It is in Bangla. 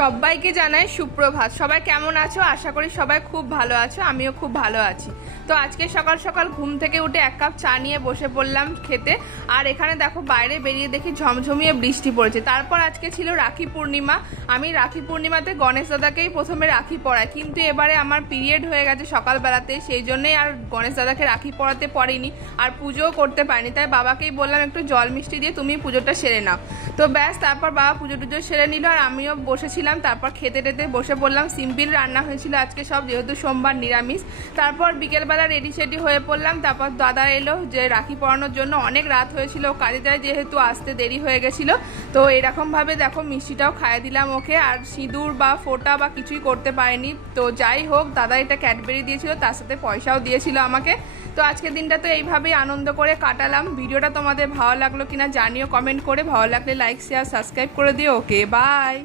সবাইকে জানাই সুপ্রভাত। সবাই কেমন আছো? আশা করি সবাই খুব ভালো আছো, আমিও খুব ভালো আছি। তো আজকে সকাল সকাল ঘুম থেকে উঠে এক কাপ চা নিয়ে বসে পড়লাম খেতে। আর এখানে দেখো বাইরে বেরিয়ে দেখি ঝমঝমিয়ে বৃষ্টি পড়েছে। তারপর আজকে ছিল রাখি পূর্ণিমা। আমি রাখি পূর্ণিমাতে গণেশ দাদাকেই প্রথমে রাখি পরাই, কিন্তু এবারে আমার পিরিয়ড হয়ে গেছে সকালবেলাতে, সেই জন্যই আর গণেশ দাদাকে রাখি পরাতে পারিনি আর পুজোও করতে পারিনি। তাই বাবাকেই বললাম একটু জল মিষ্টি দিয়ে তুমি পুজোটা সেরে নাও। তো ব্যাস, তারপর বাবা পুজো টুজো সেরে নিল আর আমিও বসেছিলাম। তারপর খেতে টেতে বসে পড়লাম। সিম্পল রান্না হয়েছিল আজকে সব, যেহেতু সোমবার নিরামিষ। তারপর বিকেলবেলা রেডি সেডি হয়ে পড়লাম। তারপর দাদা এলো যে রাখি পরানোর জন্য, অনেক রাত হয়েছিল, কাজে যায় যেহেতু আসতে দেরি হয়ে গেছিলো। তো এরকমভাবে দেখো মিষ্টিটাও খাইয়ে দিলাম ওকে, আর সিঁদুর বা ফোঁটা বা কিছুই করতে পারেনি। তো যাই হোক, দাদা এটা ক্যাডবেরি দিয়েছিল, তার সাথে পয়সাও দিয়েছিল আমাকে। তো আজকের দিনটা তো এইভাবেই আনন্দ করে কাটালাম। ভিডিওটা তোমাদের ভালো লাগলো কিনা জানিও কমেন্ট করে, ভালো লাগলে লাইক শেয়ার সাবস্ক্রাইব করে দিও। ওকে, বাই।